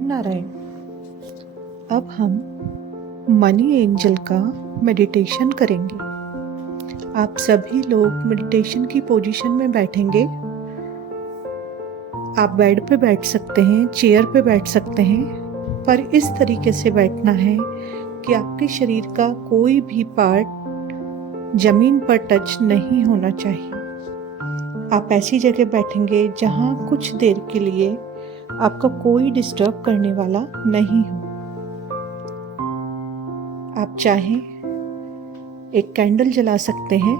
नारायण। अब हम money angel का मेडिटेशन करेंगे। आप सभी लोग मेडिटेशन की पोजीशन में बैठेंगे। आप बेड पे बैठ सकते हैं, चेयर पे बैठ सकते हैं, पर इस तरीके से बैठना है कि आपके शरीर का कोई भी पार्ट जमीन पर टच नहीं होना चाहिए। आप ऐसी जगह बैठेंगे जहां कुछ देर के लिए आपका कोई डिस्टर्ब करने वाला नहीं हो। आप चाहें एक कैंडल जला सकते हैं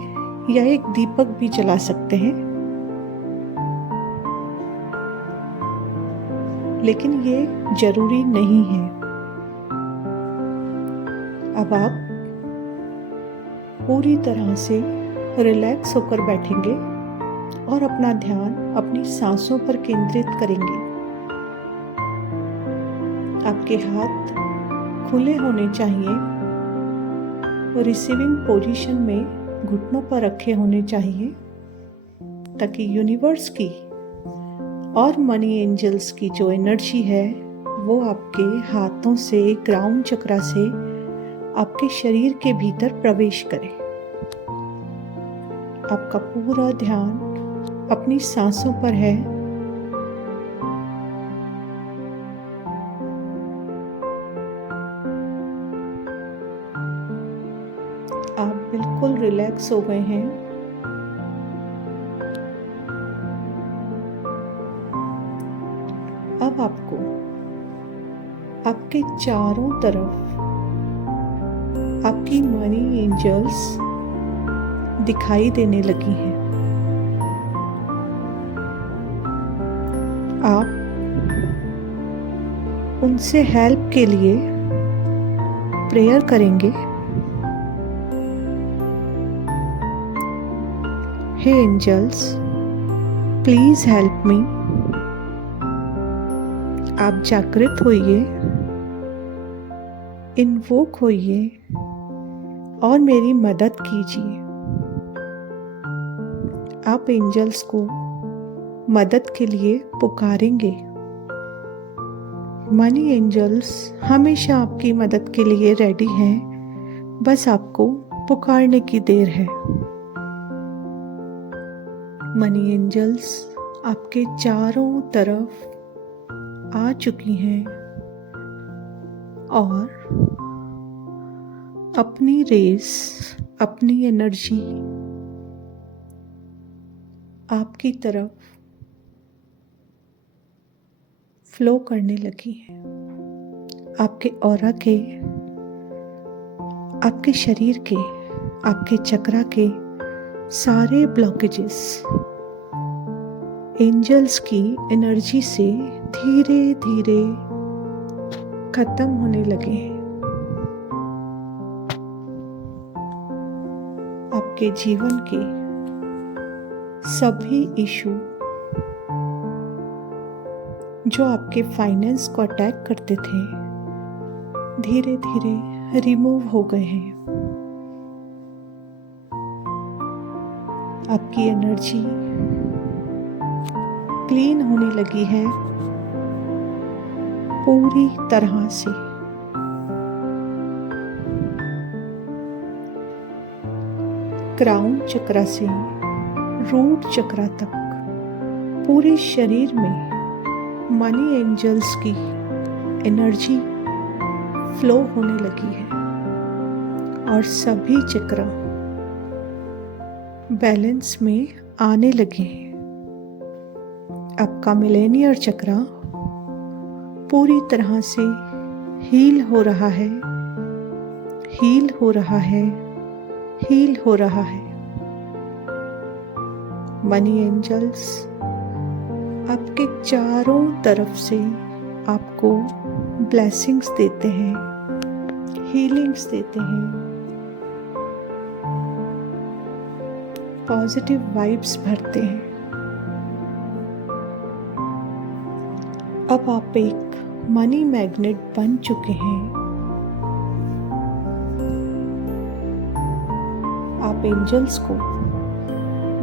या एक दीपक भी जला सकते हैं, लेकिन ये जरूरी नहीं है। अब आप पूरी तरह से रिलैक्स होकर बैठेंगे और अपना ध्यान अपनी सांसों पर केंद्रित करेंगे। आपके हाथ खुले होने चाहिए, रिसीविंग पोजीशन में घुटनों पर रखे होने चाहिए, ताकि यूनिवर्स की और मनी एंजल्स की जो एनर्जी है वो आपके हाथों से, ग्राउंड चक्रा से आपके शरीर के भीतर प्रवेश करे। आपका पूरा ध्यान अपनी सांसों पर है। आप बिल्कुल रिलैक्स हो गए हैं। अब आपको आपके चारों तरफ आपकी मनी एंजल्स दिखाई देने लगी हैं। आप उनसे हेल्प के लिए प्रेयर करेंगे। हे एंजल्स, प्लीज हेल्प मी। आप जागृत होइए, इन्वोक होइए और मेरी मदद कीजिए। आप एंजल्स को मदद के लिए पुकारेंगे। मनी एंजल्स हमेशा आपकी मदद के लिए रेडी हैं, बस आपको पुकारने की देर है। मनी एंजल्स आपके चारों तरफ आ चुकी हैं और अपनी रेस, अपनी एनर्जी आपकी तरफ फ्लो करने लगी है। आपके ऑरा के, आपके शरीर के, आपके चक्रा के सारे ब्लॉकेजेस एंजल्स की एनर्जी से धीरे धीरे खत्म होने लगे हैं। आपके जीवन के सभी इशू जो आपके फाइनेंस को अटैक करते थे, धीरे धीरे रिमूव हो गए हैं। आपकी एनर्जी क्लीन होने लगी है पूरी तरह से। क्राउन चक्रा से रूट चक्रा तक पूरे शरीर में मनी एंजल्स की एनर्जी फ्लो होने लगी है और सभी चक्रा बैलेंस में आने लगे हैं। आपका मिलेनियर चक्रा पूरी तरह से हील हो रहा है, हील हो रहा है, हील हो रहा है। मनी एंजल्स आपके चारों तरफ से आपको ब्लेसिंग्स देते हैं, हीलिंग्स देते हैं, पॉजिटिव वाइब्स भरते हैं। अब आप एक मनी मैग्नेट बन चुके हैं। आप एंजल्स को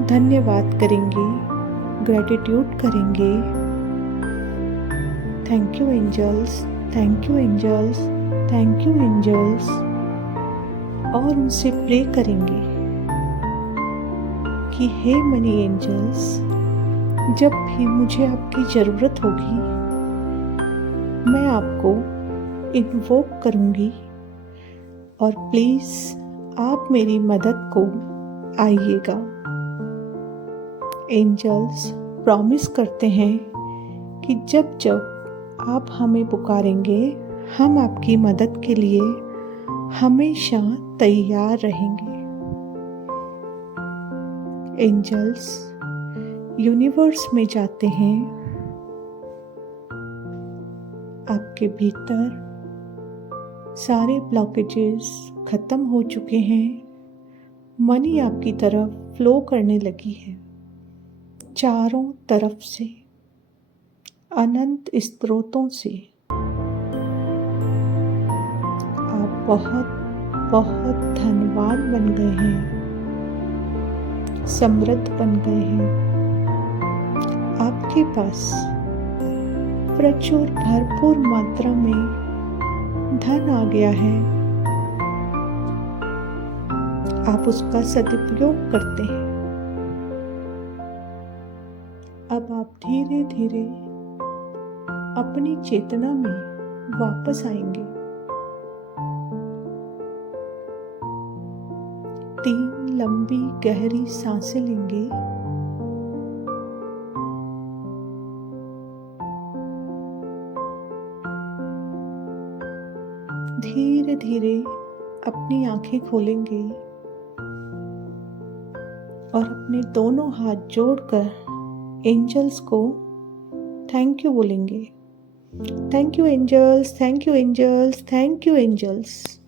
धन्यवाद करेंगे, ग्रेटिट्यूड करेंगे। Thank you angels, thank you angels, thank you angels. और उनसे प्रे करेंगे कि हे मनी एंजल्स, जब भी मुझे आपकी ज़रूरत होगी मैं आपको इन्वोक करूँगी और प्लीज़ आप मेरी मदद को आइएगा। एंजल्स प्रॉमिस करते हैं कि जब जब आप हमें पुकारेंगे हम आपकी मदद के लिए हमेशा तैयार रहेंगे। एंजल्स यूनिवर्स में जाते हैं, आपके भीतर सारे ब्लॉकेजेस खत्म हो चुके हैं, मनी आपकी तरफ फ्लो करने लगी है चारों तरफ से, अनंत स्रोतों से। आप बहुत बहुत धनवान बन गए हैं, समृद्ध बन गए हैं। आपके पास प्रचुर भरपूर मात्रा में धन आ गया है। आप उसका सदुपयोग करते हैं। अब आप धीरे धीरे अपनी चेतना में वापस आएंगे। 3 लंबी गहरी सांसें लेंगे। धीरे धीरे अपनी आंखें खोलेंगे और अपने दोनों हाथ जोड़कर एंजल्स को थैंक यू बोलेंगे। Thank you angels, thank you angels, thank you angels.